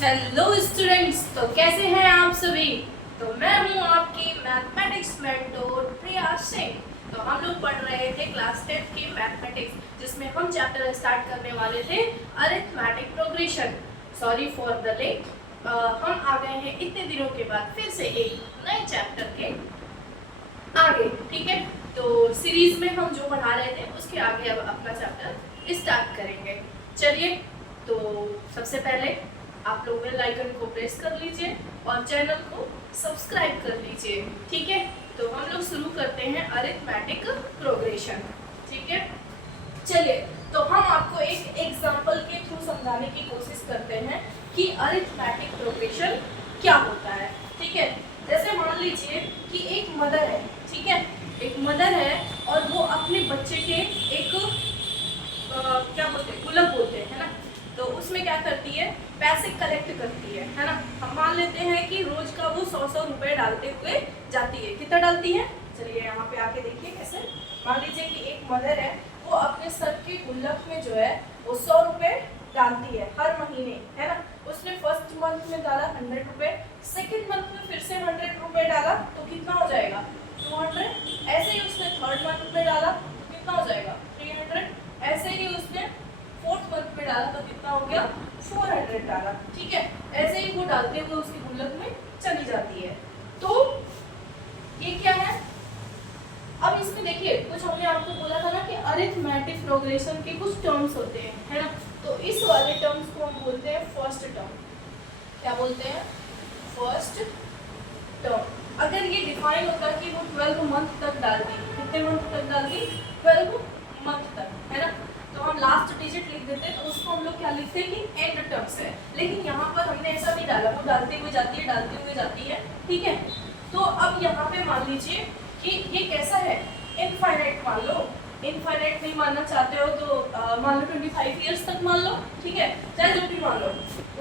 Hello students, तो कैसे हैं आप सभी। तो मैं हूं आपकी मैथमेटिक्स मेंटोर प्रिया सिंह। तो हम लोग पढ़ रहे थे क्लास 10 की मैथमेटिक्स, जिसमें हम चैप्टर स्टार्ट करने वाले थे arithmetic progression. Sorry for the late. हम आ गए हैं इतने दिनों के बाद फिर से एक नए चैप्टर के आगे। ठीक है, तो सीरीज में हम जो पढ़ा रहे थे उसके आगे अब अपना चैप्टर स्टार्ट करेंगे। चलिए, तो सबसे पहले आप लोग बेल आइकन को प्रेस कर लीजिए और चैनल को सब्सक्राइब कर लीजिए। ठीक है, तो हम लोग शुरू करते हैं अरिथमेटिक प्रोग्रेशन। ठीक है, चलिए, तो हम आपको एक एग्जांपल के थ्रू समझाने की कोशिश करते हैं कि अरिथमेटिक प्रोग्रेशन क्या होता है। ठीक है, जैसे मान लीजिए कि एक मदर है। ठीक है, एक मदर है और वो अपने बच्चे के एक क्या बोलते हैं, गुल्लक बोलते हैं ना, तो उसमें क्या करती है, पैसे कलेक्ट करती है ना। हम मान लेते हैं कि रोज का वो 100 रुपए डालते हुए जाती है। कितना डालती है, चलिए यहाँ पे आके देखिए कैसे। मान लीजिए कि एक मदर है, वो अपने सर के गुल्लक में जो है वो 100 रुपए डालती है हर महीने, है ना। उसने फर्स्ट मंथ में डाला 100 रुपए, सेकेंड मंथ में फिर से 100 रुपए डाला, तो कितना हो जाएगा 200। ऐसे ही उसने थर्ड मंथ में डाला तो कितना हो जाएगा 300। ऐसे ही उसने फोर्थ मंथ में डाला तो कितना हो गया 400 डाला। ठीक है, ऐसे ही वो डालते हुए उसके गुल्लक में चली जाती है। तो ये क्या है, अब इसमें देखिए कुछ हमने आपको बोला था ना कि अरिथमेटिक प्रोग्रेशन के कुछ टर्म्स होते हैं, है ना। तो इस वाले टर्म्स को हम बोलते हैं फर्स्ट टर्म। क्या बोलते हैं, फर्स्ट टर्म। अगर ये डिफाइन होता कि वो 12 मंथ तक डालती, कितने मंथ तक डालती, 12 मंथ तक, है ना। तो हम लास्ट डिजिट लिख देते तो उसको हम लोग क्या लिखते हैं कि एंड टर्म्स है। लेकिन यहाँ पर हमने ऐसा नहीं डाला, वो डालते हुए जाती है, डालते हुए जाती है। ठीक है, तो अब यहाँ पे मान लीजिए कि ये कैसा है, इनफाइनाइट मान लो। इनफाइनाइट नहीं मानना चाहते हो तो मान लो 25 ईयर्स तक मान लो। ठीक है, चाहे जो भी मान लो।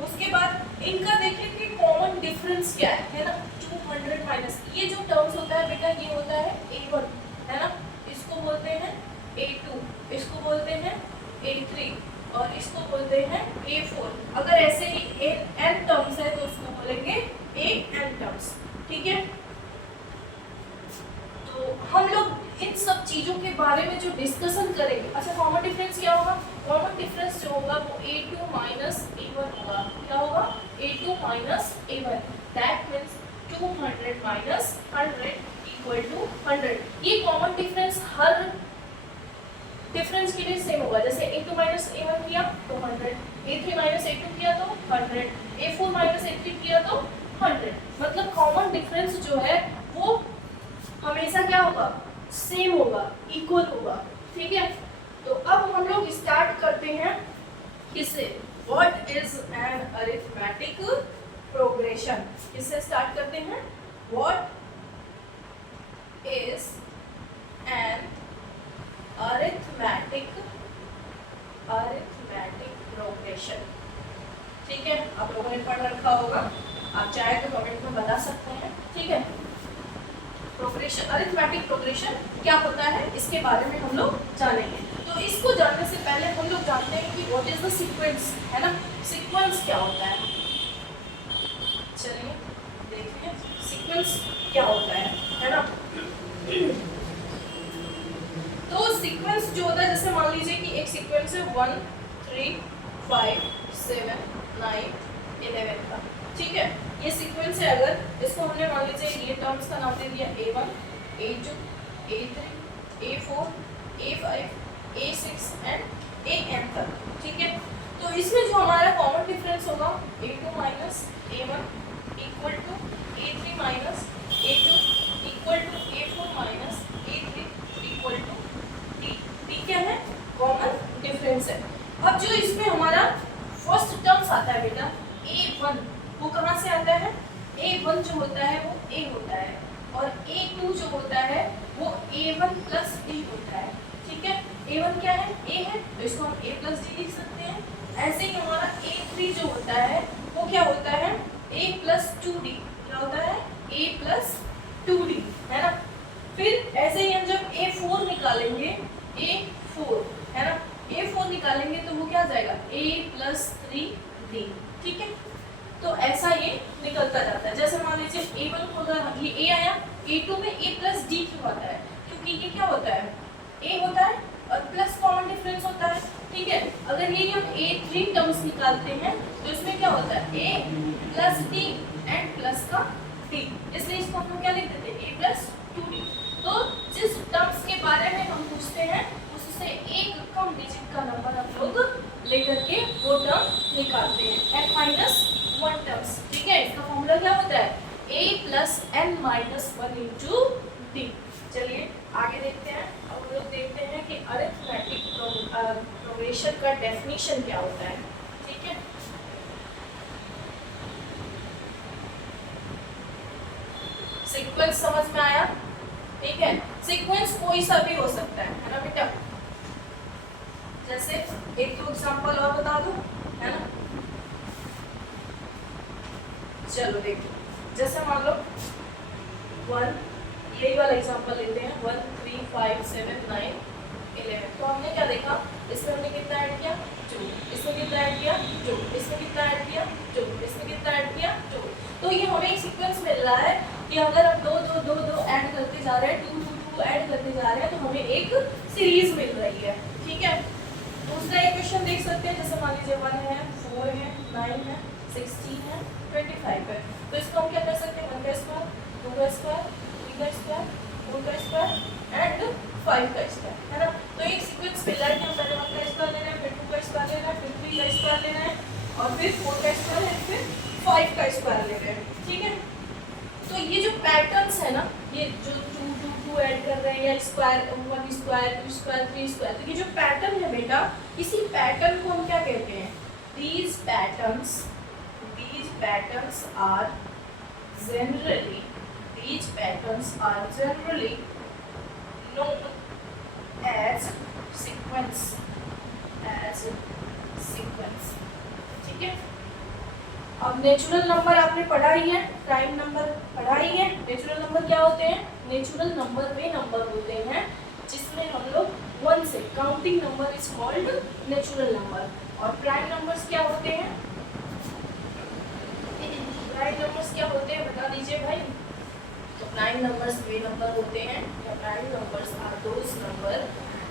उसके बाद इनका देखिए कि कॉमन डिफरेंस क्या है ना। 200 माइनस ये जो टर्म्स होता है बेटा, ये होता है A1, है ना। इसको बोलते हैं A2, इसको बोलते हैं A3 और इसको बोलते हैं A4। अगर ऐसे ही n टर्म्स है तो उसको बोलेंगे AN टर्म्स। ठीक है, तो हम लोग इन सब चीजों के बारे में जो डिस्कशन करेंगे। अच्छा, कॉमन डिफरेंस क्या होगा, कॉमन डिफरेंस जो होगा वो A2 माइनस A1 होगा। क्या होगा, A2 minus A1, that means 200 minus 100 equal to 100। ये कॉमन डिफरेंस हर डिफरेंस के लिए सेम होगा। जैसे A2 माइनस A1 किया तो 100, A3 माइनस A2 किया तो 100, A4 माइनस A3 किया तो 100। मतलब कॉमन डिफरेंस जो है वो हमेशा क्या होगा, सेम होगा, इक्वल होगा। ठीक है, तो अब हम लोग स्टार्ट करते हैं किससे, what is an arithmetic progression. किससे स्टार्ट करते हैं, what is an arithmetic progression. ठीक है, आप लोगों ने पढ़ रखा होगा, आप चाहे तो कमेंट में बता सकते हैं। ठीक है, प्रोग्रेशन, अरिथमेटिक प्रोग्रेशन क्या होता है इसके बारे में हम लोग जानेंगे। तो इसको जानने से पहले हम लोग जानते हैं कि व्हाट इज द सीक्वेंस, है ना। सीक्वेंस क्या होता है, चलिए देखिए सीक्वेंस क्या होता है ना। तो सीक्वेंस जो होता है, जैसे मान लीजिए कि एक सीक्वेंस है 1 3 5 7 9 11 का। ठीक है, ये सीक्वेंस है। अगर इसको हमने मान लीजिए ये टर्म्स का नाम दे दिया A1 A2 A3 A4 A5 A6 and AN तक। ठीक है, तो इसमें जो हमारा कॉमन डिफरेंस होगा A2 minus A1 equal to A3 minus A2 equal to A4 minus A3 equal to D क्या है, कॉमन डिफरेंस है। अब जो इसमें हमारा फर्स्ट टर्म्स आता है बेटा A1, वो कहाँ से आता है, A1 जो होता है वो A होता है और A2 जो होता है वो A1 प्लस D होता है। ठीक है, A1 क्या है, A है, तो इसको हम A प्लस D लिख सकते हैं। ऐसे ही हमारा A3 जो होता है वो क्या होता है, A प्लस 2D। क्या होता है, A प्लस 2D, है ना। फिर ऐसे ही हम जब A4 निकालेंगे, A4, है ना, A4 निकालेंगे तो वो क्या आ जाएगा A प्लस 3D। ठीक है, तो ऐसा ये निकलता जाता है। जैसे मान लीजिए A1 होगा, ये A आया, A2 में A प्लस D क्यों आता है? क्योंकि ये क्या होता है, A होता है और प्लस कॉमन डिफरेंस होता है, ठीक है। अगर ये हम A3 टर्म्स निकालते हैं तो इसमें क्या होता है, A plus D and plus का D, इसलिए इसको हम लोग क्या लिख देते हैं, A प्लस 2D। तो जिस टर्म्स के बारे में हम पूछते हैं उससे एक कम डिजिट का नंबर हम लोग लेकर के वो टर्म निकालते हैं, n माइनस 1 टर्म्स, ठीक है। इसका फॉर्मूला क्या होता है, a plus n minus 1 into D. चलिए आगे देखते हैं। अब हम लोग देखते हैं कि अरिथमेटिक प्रोग्रेशन का डेफिनेशन क्या होता है, ठीक है। सीक्वेंस समझ में आया, ठीक है। सीक्वेंस कोई सा भी हो सकता है ना बेटा। जैसे एक दो एग्जांपल और बता दूं, है ना। चलो देखो, जैसे मान लो 1, यही वाला एग्जांपल लेते हैं, 1 3 5 7 9 11। तो हमने क्या देखा, इसमें हमने कितना ऐड किया, 2, इसमें कितना ऐड किया, 2, इसमें कितना ऐड किया, 2, इसमें कितना ऐड किया, 2। तो ये हमें एक सीक्वेंस मिल रहा है कि अगर हम 2 2 2 2 ऐड करते जा रहे हैं, 2 2 2 ऐड करते जा रहे हैं, तो हमें एक सीरीज मिल रही है, ठीक है। दूसरा एक क्वेश्चन देख सकते हैं, जैसे मान लीजिए 1 है, 4 है, 9 है, 16 है, 25 है। तो इसको हम क्या कर सकते हैं, 1 का स्क्वायर, 2 का स्क्वायर, 3 का स्क्वायर, 4 का स्क्वायर एंड 5 का स्क्वायर, है ना। तो एक सीक्वेंस मिल रहा है कि हम पहले 1 का स्क्वायर लेना है, फिर 2 का स्क्वायर लेना है, फिर 3 का स्क्वायर लेना है और फिर 4 का स्क्वायर है, फिर 5 का स्क्वायर ले रहे हैं, ठीक है। तो ये जो पैटर्न्स है ना, ये जो 2 2 2 ऐड कर रहे हैं या स्क्वायर 1 स्क्वायर 2 स्क्वायर 3 स्क्वायर, तो ये जो पैटर्न है बेटा, इसी पैटर्न को हम क्या कहते हैं, these patterns are generally known as sequence, ठीक है। अब नेचुरल नंबर आपने पढ़ा ही है, प्राइम नंबर पढ़ा ही है। नेचुरल नंबर क्या होते हैं, नेचुरल नंबर वे नंबर होते हैं जिसमें हम लोग 1 से, counting number is called natural number. और प्राइम नंबर्स क्या होते हैं, प्राइम नंबर्स क्या होते हैं बता दीजिए भाई। तो प्राइम नंबर्स वे नंबर होते हैं, या prime numbers are those number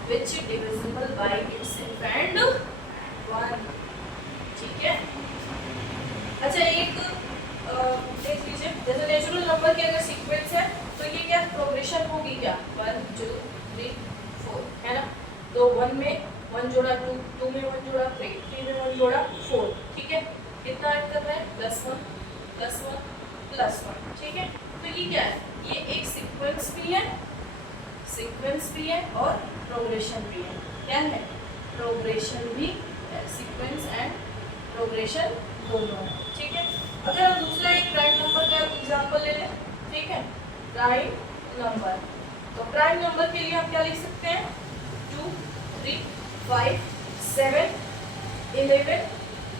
which divisible by itself and 1, ठीक है। अच्छा एक देख लीजिए, जैसे नेचुरल नंबर की अगर सीक्वेंस है तो ये क्या प्रोग्रेशन होगी, क्या 1 2 3 4, है ना। तो 1 में 1 जोड़ा 2, 2 में 1 जोड़ा 3, 3 में 1 जोड़ा 4, ठीक है। कितना ऐड कर रहा है, +1 +1 +1, ठीक है। तो ये क्या है, ये एक सीक्वेंस भी है और प्रोग्रेशन भी है। क्या है, प्रोग्रेशन भी, सीक्वेंस एंड प्रोग्रेशन दोनों है, ठीक है। अगर हम दूसरा एक प्राइम नंबर का एग्जांपल ले लें, ठीक है, प्राइम नंबर। तो प्राइम नंबर के लिए हम क्या लिख सकते हैं, 2 3 5 7 11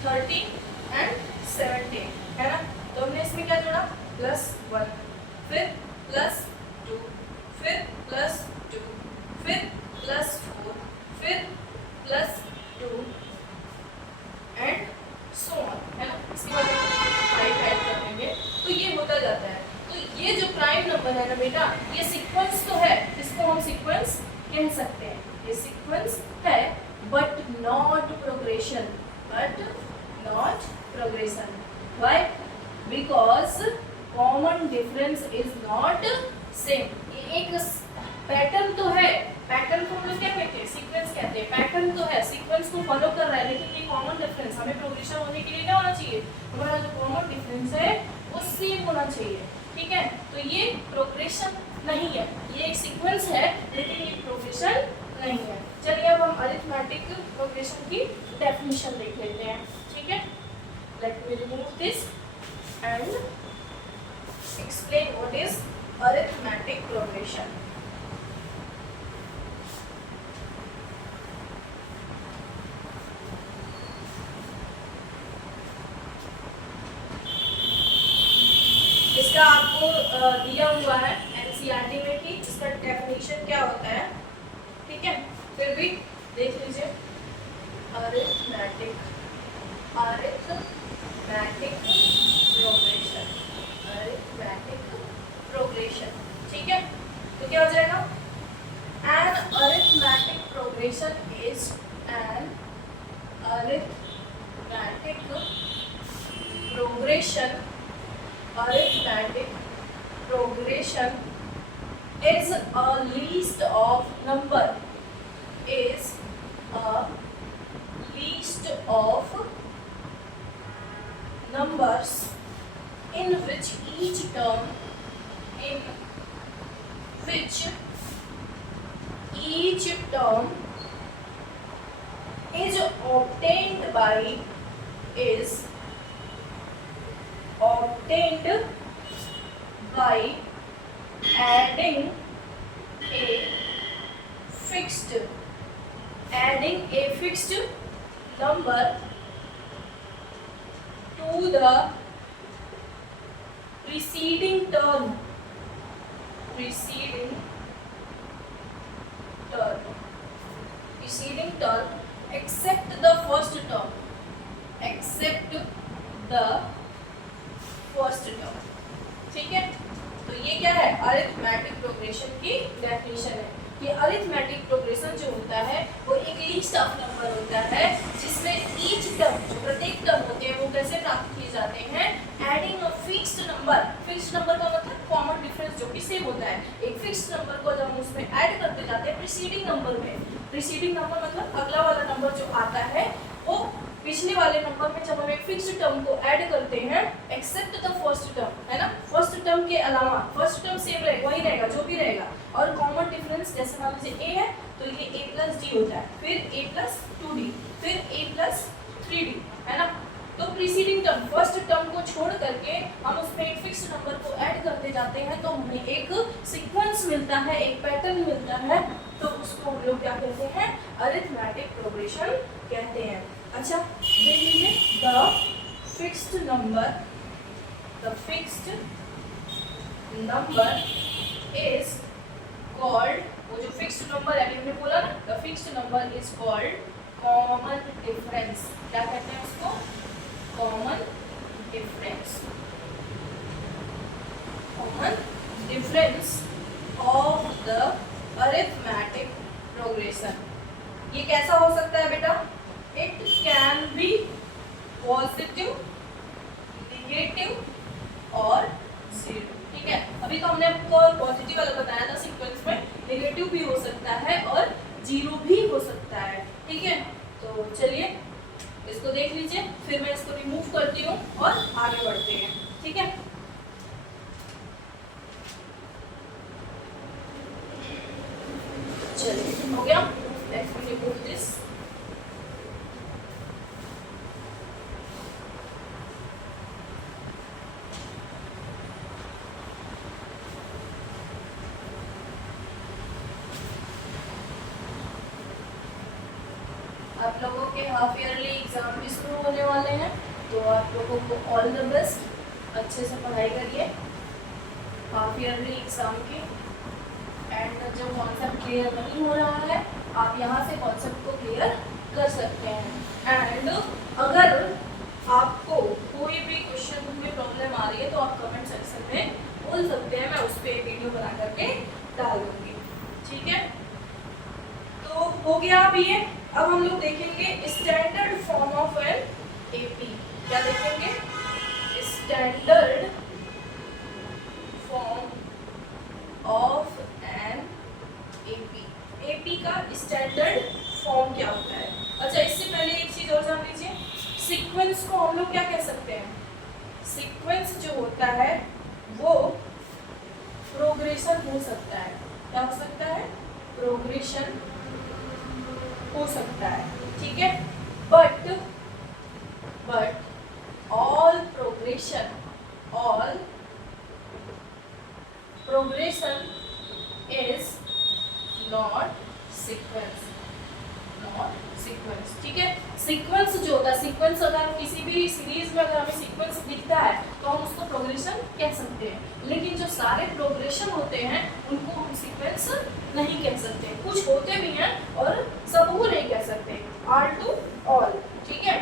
13 एंड 17, है ना। तो हमने इसमें क्या जोड़ा, +1, फिर +2, फिर +2, फिर +4, फिर +2 एंड सो ऑन, है ना। इसके बाद 5 ऐड कर देंगे, तो ये होता जाता है। तो ये जो प्राइम नंबर है ना बेटा, ये सीक्वेंस तो है, इसको हम सीक्वेंस कह सकते हैं, ये सीक्वेंस है but not progression, why, because common difference is not same. ये एक पैटर्न तो है, पैटर्न को हम लोग क्या कहते हैं, सीक्वेंस कहते हैं। पैटर्न तो है, सीक्वेंस को फॉलो कर रहा है, लेकिन ये कॉमन डिफरेंस, हमें प्रोग्रेशन होने के लिए क्या होना चाहिए, हमारा जो कॉमन डिफरेंस है वो सेम होना चाहिए, ठीक है। तो ये प्रोग्रेशन नहीं है, ये एक सीक्वेंस है लेकिन ये प्रोग्रेशन नहीं है। चलिए अब हम अरिथमेटिक प्रोग्रेशन की डेफिनेशन देख लेते हैं, ठीक है। Let me remove this and explain what is arithmetic progression. इसका आपको दिया हुआ है एनसीईआरटी में कि इसका डेफिनेशन क्या होता है, ठीक है। फिर भी देख लीजिए, arithmetic arithmetic progression, arithmetic progression. ठीक है, तो क्या हो जाएगा? An arithmetic progression is an arithmetic progression, arithmetic progression is a list of number, is a list of numbers in which each term is obtained by adding a fixed number to the preceding term, except the first term, ठीक है। तो ये क्या है? Arithmetic progression की definition है कि arithmetic progression जो होता है वो एक लिस्ट ऑफ नंबर होता है जिसमें ईच टर्म, जो प्रत्येक टर्म होते हैं, वो कैसे प्राप्त किए जाते हैं? Adding a fixed number. Fixed number का मतलब कॉमन डिफरेंस जो कि सेम होता है। एक फिक्स्ड नंबर को जब हम उसमें ऐड करते जाते हैं प्रीसीडिंग नंबर में, प्रीसीडिंग नंबर मतलब अगला वाला नंबर जो आता है वो पिछले वाले नंबर में जब हम एक फिक्स्ड टर्म को ऐड करते हैं, एक्सेप्ट द फर्स्ट टर्म, है ना, फर्स्ट टर्म के अलावा, फर्स्ट टर्म सेम रहेगा, वही रहेगा जो भी रहेगा, और कॉमन डिफरेंस जैसे मान लीजिए a है तो ये a प्लस डी होता है, फिर a प्लस 2d, फिर a प्लस 3d, है ना। तो प्रीसीडिंग टर्म, फर्स्ट टर्म को छोड़ करके हम उसमें एक फिक्स्ड नंबर को ऐड करते जाते हैं तो हमें एक सीक्वेंस मिलता है, एक पैटर्न मिलता है, तो उसको हम लोग क्या कहते हैं? अरिथमेटिक प्रोग्रेशन कहते हैं। अच्छा, देख लीजिए, the fixed number is called, वो जो फिक्स्ड नंबर है अभी हमने बोला ना, the fixed number is called common difference. क्या कहते हैं उसको? Common difference, common difference of the arithmetic progression. ये कैसा हो सकता है बेटा? It can be positive, negative और zero। ठीक है, अभी तो हमने आपको पॉजिटिव वाला बताया था सीक्वेंस में, नेगेटिव भी हो सकता है और जीरो भी हो सकता है। ठीक है, तो चलिए इसको देख लीजिए, फिर मैं इसको रिमूव करती हूँ और आगे बढ़ते हैं। ठीक है, चलिए हो गया। Let's remove this. आप लोगों के हाफ ईयरली एग्जाम भी शुरू होने वाले हैं, तो आप लोगों को ऑल द बेस्ट, अच्छे से पढ़ाई करिए हाफ ईयरली एग्जाम की। एंड जो कॉन्सेप्ट क्लियर नहीं हो रहा है, आप यहाँ से कॉन्सेप्ट को क्लियर कर सकते हैं। एंड अगर आपको कोई भी क्वेश्चन में प्रॉब्लम आ रही है तो आप कमेंट सेक्शन में बोल सकते हैं, मैं उस पर वीडियो बना करके डाल दूँगी। ठीक है, तो हो गया अब ये। अब हम लोग देखेंगे standard form of an AP. क्या देखेंगे? Standard form of an AP. AP का स्टैंडर्ड फॉर्म क्या होता है? अच्छा, इससे पहले एक चीज और जान लीजिए, सीक्वेंस को हम लोग क्या कह सकते हैं? सीक्वेंस जो होता है वो प्रोग्रेशन हो सकता है। क्या हो सकता है? प्रोग्रेशन हो सकता है। ठीक है, but all progression is not sequence, ठीक है। सीक्वेंस जो होता है, सीक्वेंस अगर किसी भी सीरीज में अगर हमें सीक्वेंस दिखता है तो हम उसको प्रोग्रेशन कह सकते हैं, लेकिन जो सारे प्रोग्रेशन होते हैं उनको हम सीक्वेंस नहीं कह सकते। कुछ होते भी हैं और सबको नहीं कह सकते, ऑल टू ऑल। ठीक है,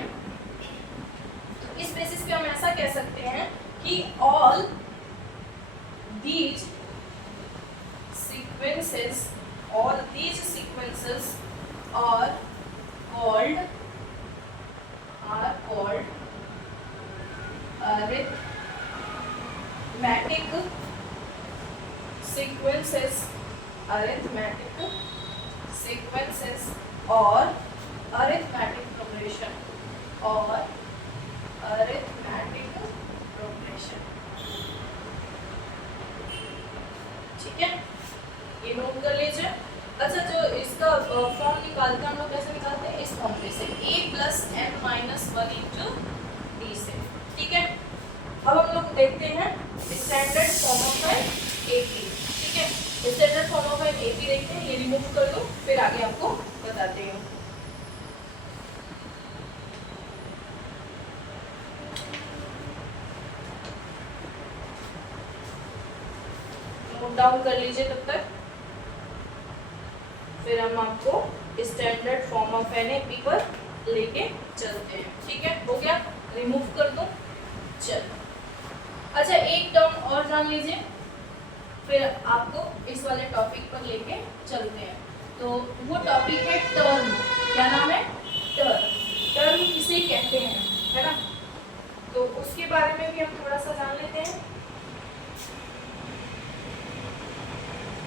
कि all these sequences are called arithmetic sequences or arithmetic progression ठीक है, ये नोट कर लीजिए। अच्छा, जो इसका फॉर्म निकालते हैं हम लोग कैसे निकालते हैं, इस फॉर्म में से a + n - 1 × d से। ठीक है, अब हम लोग देखते हैं standard form of an AP। ठीक है, standard form of an AP देखते हैं, ये रिमूव कर दो फिर आगे आपको बताते हैं। नोट डाउन कर लीजिए तब तक, फिर हम आपको standard form of an AP पर लेके चलते हैं। ठीक है, हो गया, रिमूव कर दो। चलो, अच्छा एक टर्म और जान लीजिए, फिर आपको इस वाले टॉपिक पर लेके चलते हैं। तो वो टॉपिक है टर्म। क्या नाम है, टर्म। टर्म किसे कहते हैं, है ना, तो उसके बारे में भी हम थोड़ा सा जान लेते हैं।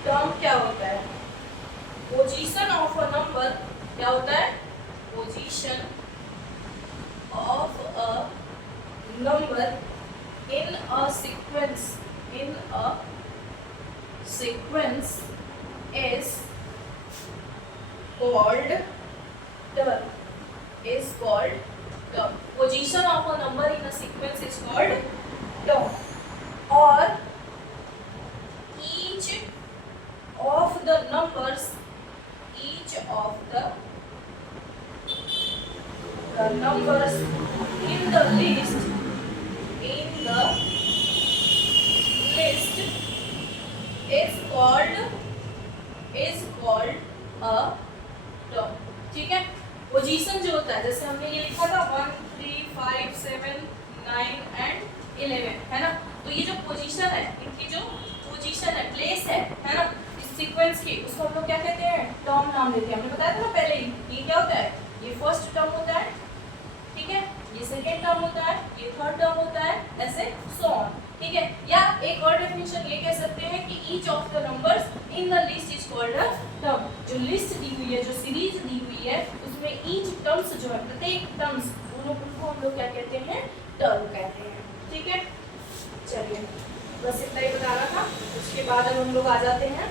टर्म क्या होता है, पोजीशन ऑफ अ नंबर। क्या होता है, position of a number in a sequence is called term. Position of a number in a sequence is called term. Or each of the numbers in the list is called a term। ठीक है, position जो होता है, जैसे हमने ये लिखा था 1 3 5 7 9 एंड 11, है ना, तो ये जो पोजीशन है, इनकी जो पोजीशन है, प्लेस है ना, इस सीक्वेंस की, उसको हम लोग क्या कहते हैं, टर्म नाम देते हैं। हमने बताया था ना पहले ही, ये क्या होता है, ये फर्स्ट टर्म होता है, ठीक है, ये सेकेंड टर्म होता है, ये थर्ड टर्म होता है, ऐसे सो ऑन। ठीक है, या एक और डेफिनेशन ये कह सकते हैं कि each of the numbers in the list is called a term. जो लिस्ट दी हुई है, जो सीरीज दी हुई है, उसमें ईच टर्म्स जो है, प्रत्येक टर्म्स, उनको हम लोग क्या कहते हैं, टर्म कहते हैं। ठीक है, चलिए बस इतना ही बताना था। उसके बाद अब हम लोग आ जाते हैं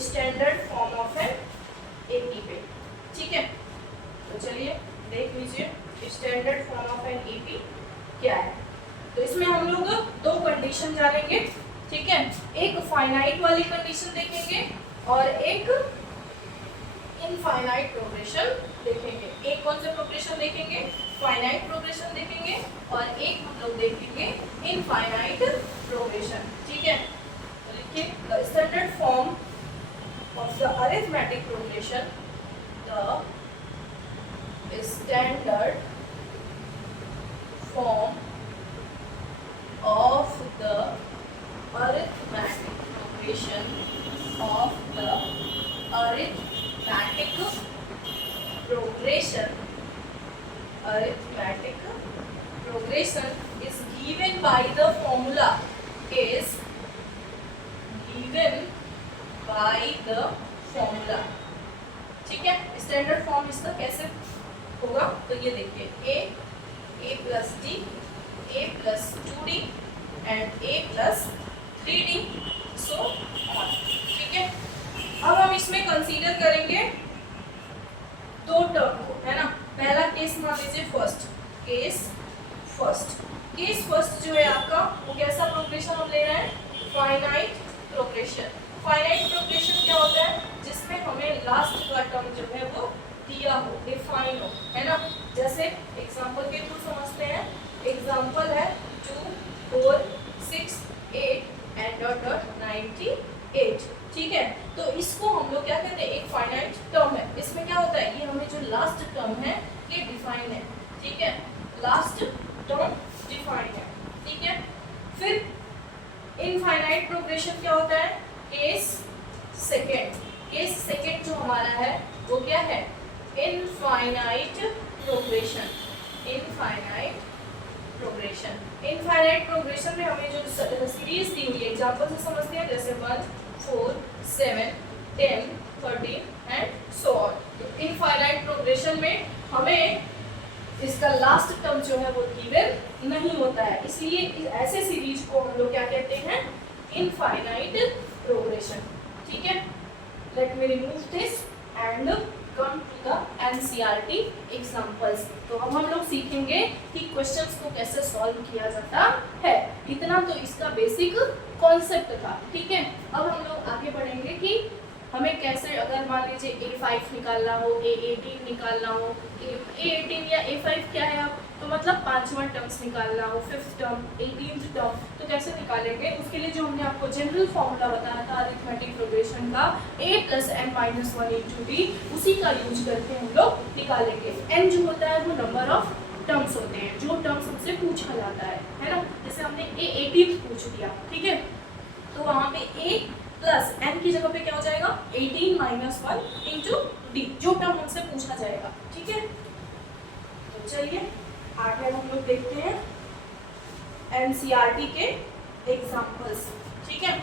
standard form of an AP पे। ठीक है, तो चलिए देख लीजिए standard form of an AP क्या है। तो इसमें हम लोग दो कंडीशन जानेंगे। ठीक है, एक फाइनाइट वाली कंडीशन देखेंगे और एक इनफाइनाइट प्रोग्रेशन देखेंगे। एक कौन सा प्रोग्रेशन देखेंगे, फाइनाइट प्रोग्रेशन देखेंगे, और एक हम लोग देखेंगे इनफाइनाइट प्रोग्रेशन। ठीक है, तो लिखिए the standard form of the arithmetic progression, the standard form of the arithmetic progression is given by the formula ठीक है, स्टैंडर्ड फॉर्म इसका कैसे होगा, तो ये देखिए a plus d, a plus 2d and a plus 3d so on। ठीक है, अब हम इसमें कंसीडर करेंगे दो टर्म को, है ना। पहला केस मान लीजिए केस फर्स्ट जो है आपका, वो कैसा प्रोग्रेशन हम ले रहे हैं, फाइनाइट प्रोग्रेशन। फाइनाइट प्रोग्रेशन क्या होता है, जिसमें हमें लास्ट का टर्म जो है वो दिया हो, डिफाइन हो, है ना। जैसे एग्जांपल के थ्रू समझते हैं। एग्जांपल है 2 4 6 8 एंड डॉट 98। ठीक है, तो इसको हम लोग क्या कहते हैं, एक फाइनाइट टर्म है। इसमें क्या होता है, ये हमें जो लास्ट टर्म है ये डिफाइन है। ठीक है, लास्ट टर्म डिफाइन है। ठीक इनफाइनाइट प्रोग्रेशन क्या होता है? Case second. केस सेकेंड जो हमारा है वो क्या है? Infinite progression. Infinite progression. Infinite progression में हमें जो सीरीज दी हुई है एग्जांपल से समझते हैं, जैसे 1 4 7 10 13 एंड सो ऑन। तो इनफाइनाइट प्रोग्रेशन में हमें इसका लास्ट टर्म जो है वो गिवन नहीं होता है, इसलिए ऐसे सीरीज को हम लोग क्या कहते हैं? Infinite progression. ठीक है, let me remove this and come to the NCERT examples. तो अब हम लोग सीखेंगे कि क्वेश्चंस को कैसे सॉल्व किया जाता है। इतना तो इसका बेसिक कॉन्सेप्ट था। ठीक है, अब हम लोग आगे बढ़ेंगे कि हमें कैसे, अगर मान लीजिए A5 निकालना हो, A18 निकालना हो, A18 या A5 क्या है अब, तो मतलब 5वां टर्म्स निकालना हो, 5th टर्म, 18th टर्म, तो कैसे निकालेंगे? उसके लिए जो हमने आपको जनरल फॉर्मूला बताया था अरिथमेटिक प्रोग्रेशन का, a + n-1 × d, उसी का यूज करके हम लोग निकालेंगे। n जो होता है वो नंबर ऑफ टर्म्स होते हैं, जो टर्म्स हमसे पूछा जाता है ना। जैसे हमने A18 पूछ दिया, ठीक है, तो वहाँ पे a प्लस n की जगह पे क्या हो जाएगा? 18 - 1 × d, जो टर्म हमसे पूछा जाएगा। ठीक है, तो चलिए आगे हम लोग देखते हैं एनसीईआरटी के एग्जांपल्स। ठीक है,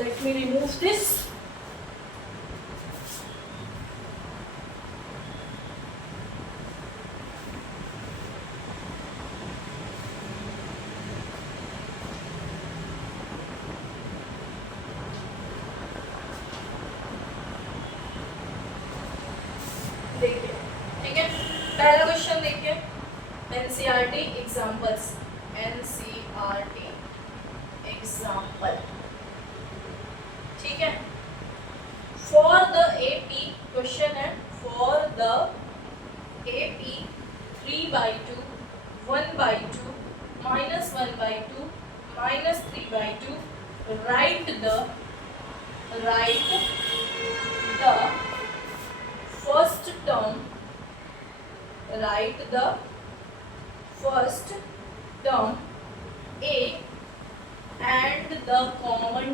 लेट मी रिमूव दिस। देखिए, ठीक है, पहला क्वेश्चन देखिए, एनसीईआरटी एग्जांपल्स। एनसीईआरटी एग्जांपल, ठीक है, फॉर द एपी, क्वेश्चन है for the AP 3/2 1/2 -1/2 -3/2 write the first term, write the first term a and the common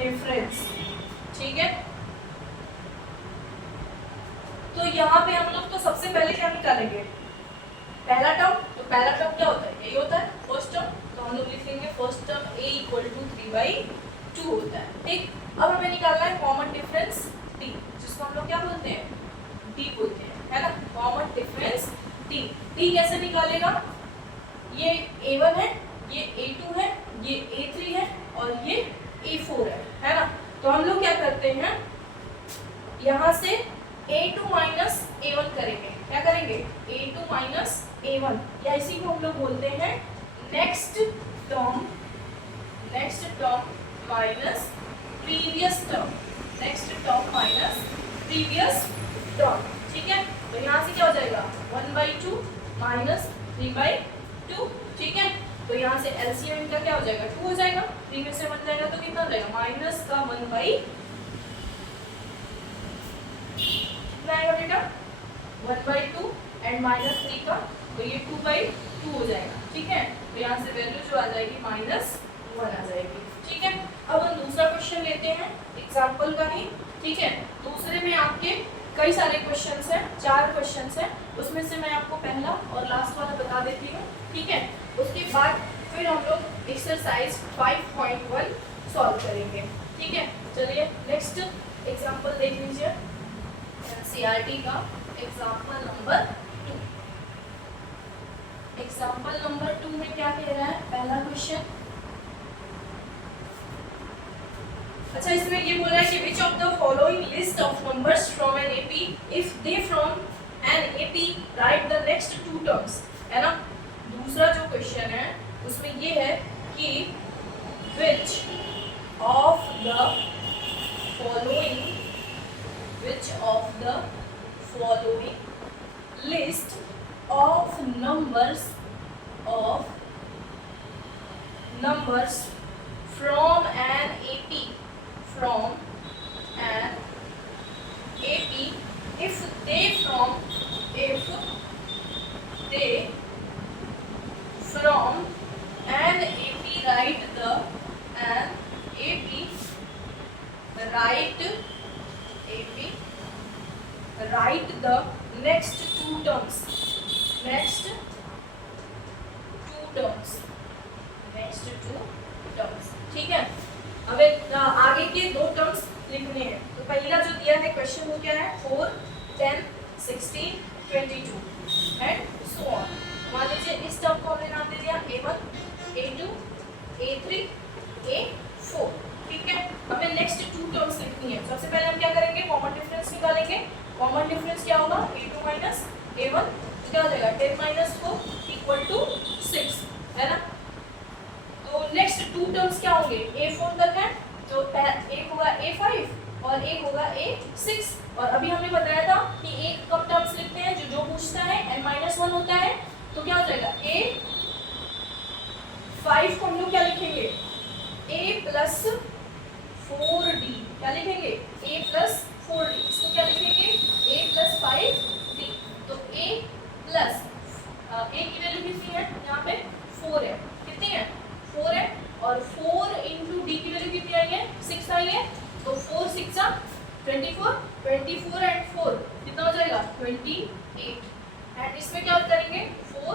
difference, ठीक है। तो यहाँ पे हम लोग तो सबसे पहले क्या निकालेंगे? पहला टर्म। तो पहला टर्म क्या होता है? यही होता है फर्स्ट टर्म। तो हम लोग लिखेंगे फर्स्ट टर्म a = 3/2 होता है। ठीक, अब हमें निकालना है कॉमन डिफरेंस d, जिसको हम लोग क्या बोलते हैं? d बोलते हैं, है ना। Common difference d। d कैसे निकालेगा? ये a1 है, ये a2 है, ये a3 है और ये a4 है ना। तो हम लोग क्या करते हैं, यहाँ से a2 - a1 करेंगे। क्या करेंगे? a2 - a1, या इसी को हम लोग बोलते हैं next term minus previous term, next term minus previous term. ठीक है, तो यहाँ से क्या हो जाएगा? 1/2 - 3/2। ठीक है, तो यहाँ से एलसीएम इनका क्या हो जाएगा? 2 हो जाएगा। 3 में से 1 जाएगा तो कितना हो जाएगा? माइनस का 1/, कितना आएगा बेटा? 1/2 एंड -3 का, तो ये 2/2 हो जाएगा। ठीक है, तो यहाँ से वैल्यू जो आ जाएगी -1 आ जाएगी। ठीक है, अब हम दूसरा क्वेश्चन लेते हैं एग्जाम्पल का ही। ठीक है, दूसरे में आपके कई सारे क्वेश्चंस हैं, 4 क्वेश्चंस हैं, उसमें से मैं आपको पहला और लास्ट वाला बता देती हूँ। ठीक है, उसके बाद फिर हम लोग एक्सरसाइज 5.1 सॉल्व करेंगे। ठीक है, चलिए नेक्स्ट एग्जाम्पल देख लीजिए, एनसीईआरटी का एग्जाम्पल नंबर 2। एग्जाम्पल नंबर 2 में क्या कह रहा है? पहला क्वेश्चन, अच्छा इसमें ये बोल रहा है कि which of the following list of numbers from an AP if they from an AP right the next 2 terms, है ना। दूसरा जो क्वेश्चन है उसमें ये है कि which of the following list of numbers from an AP if they from write AP, write the next two terms, next two terms, ठीक है। अब आगे के दो टर्म्स लिखने हैं। तो पहला जो दिया है क्वेश्चन वो क्या है, 4, 10, 16, 22 एंड सो ऑन। मान लीजिए इस टर्म को हमने नाम दे दिया A1, A2, A3, A4, ठीक है। हमें नेक्स्ट टू टर्म्स लिखनी है। सबसे पहले हम क्या करेंगे, कॉमन डिफरेंस निकालेंगे। कॉमन डिफरेंस क्या होगा, A2 माइनस A1, क्या हो जाएगा 10 माइनस 4 इक्वल टू 6, है ना। तो नेक्स्ट टू टर्म्स क्या होंगे, A4 तक है, तो एक होगा A5 और एक होगा A6। और अभी हमने बताया था कि एक कम टर्म्स लिखते हैं जो पूछता है n-1 होता है, तो क्या हो जाएगा A5 को हम लोग क्या लिखेंगे, A प्लस 4D, क्या लिखेंगे A प्लस 4D, इसको क्या लिखेंगे A प्लस 5D। तो A प्लस A की वैल्यू कितनी है, यहाँ पे 4 है, कितनी है 4 है, और 4 इंटू डी की वैल्यू कितनी आई है 6 आई है, तो 4 6 24, 24 एंड 4 कितना हो जाएगा 28। एंड इसमें क्या करेंगे 4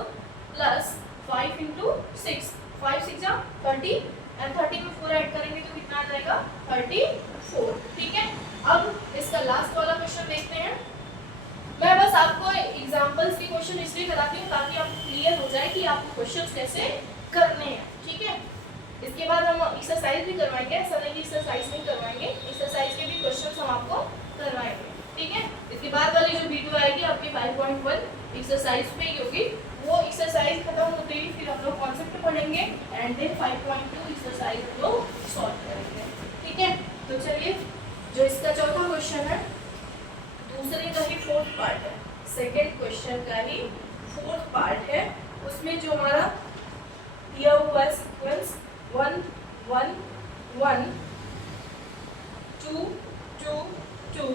प्लस 5 इंटू 6, 5 6 30 एंड 30 में 4 ऐड करेंगे तो कितना आ जाएगा 34, ठीक है। अब इसका लास्ट वाला क्वेश्चन देखते हैं। मैं बस आपको एग्जांपल्स के क्वेश्चन इसलिए कराती हूँ ताकि आपको क्लियर हो जाए कि आपको क्वेश्चंस कैसे करने हैं, ठीक है। इसके बाद हम एक्सरसाइज भी करवाएंगे, ऐसा नहीं कि एक्सरसाइज नहीं करवाएंगे, एक्सरसाइज के भी क्वेश्चंस हम आपको करवाएंगे, ठीक है। इसके बाद वाली जो वीडियो आएगी आपकी 5.1 एक्सरसाइज पे ही होगी। वो एक्सरसाइज खत्म होते ही फिर हम लोग कॉन्सेप्ट पढ़ेंगे एंड देन 5.2 एक्सरसाइज हम लोग सॉल्व करेंगे, ठीक है। तो चलिए, जो इसका चौथा क्वेश्चन है दूसरे का ही फोर्थ पार्ट है, सेकेंड क्वेश्चन का ही फोर्थ पार्ट है। उसमें जो हमारा दिया हुआ है सीक्वेंस 1 1 1 2 2 2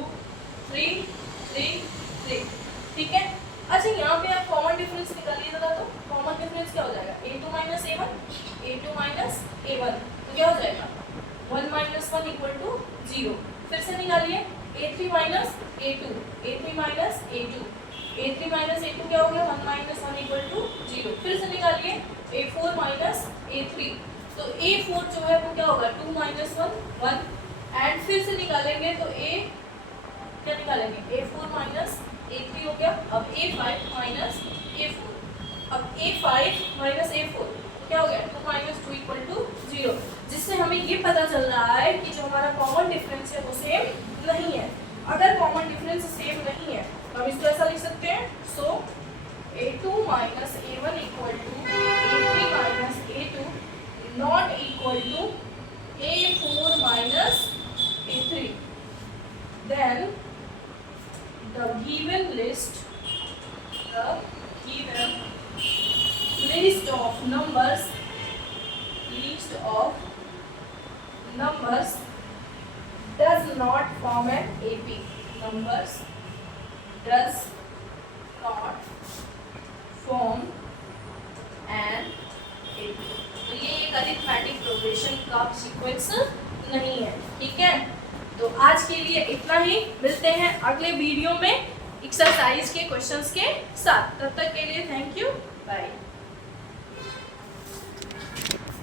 3 3 3, ठीक है। अच्छा, यहाँ पे आप कॉमन डिफरेंस निकालिए जरा। तो कॉमन डिफरेंस क्या हो जाएगा, A2 minus A1, A2 minus A1, तो क्या हो जाएगा 1 माइनस 1 इक्वल टू 0। फिर से निकालिए A3 minus A2, A3 minus A2, A3 minus A2 क्या हो गया 1 माइनस 1 इक्वल टू 0। फिर से निकालिए A4 माइनस A3, तो A4 जो है वो क्या होगा 2 माइनस 1 1, एंड फिर से निकालेंगे तो क्या निकालेंगे A4 माइनस A3 हो गया। अब A5 माइनस A4, अब A5 माइनस A4 तो क्या हो गया 2 माइनस 2 इक्वल टू 0, जिससे हमें ये पता चल रहा है कि जो हमारा कॉमन डिफरेंस है वो सेम नहीं है। अगर कॉमन डिफरेंस सेम नहीं है तो हम इसको ऐसा लिख सकते हैं, so A2 minus A1 equal to A3 minus A2 not equal to A4 minus A3, then the given list of numbers does not form an AP, numbers does not form an AP। तो ये एक arithmetic progression का sequence नहीं है, ठीक है। तो आज के लिए इतना ही, मिलते हैं अगले वीडियो में एक्सरसाइज के क्वेश्चंस के साथ। तब तक के लिए थैंक यू, बाय।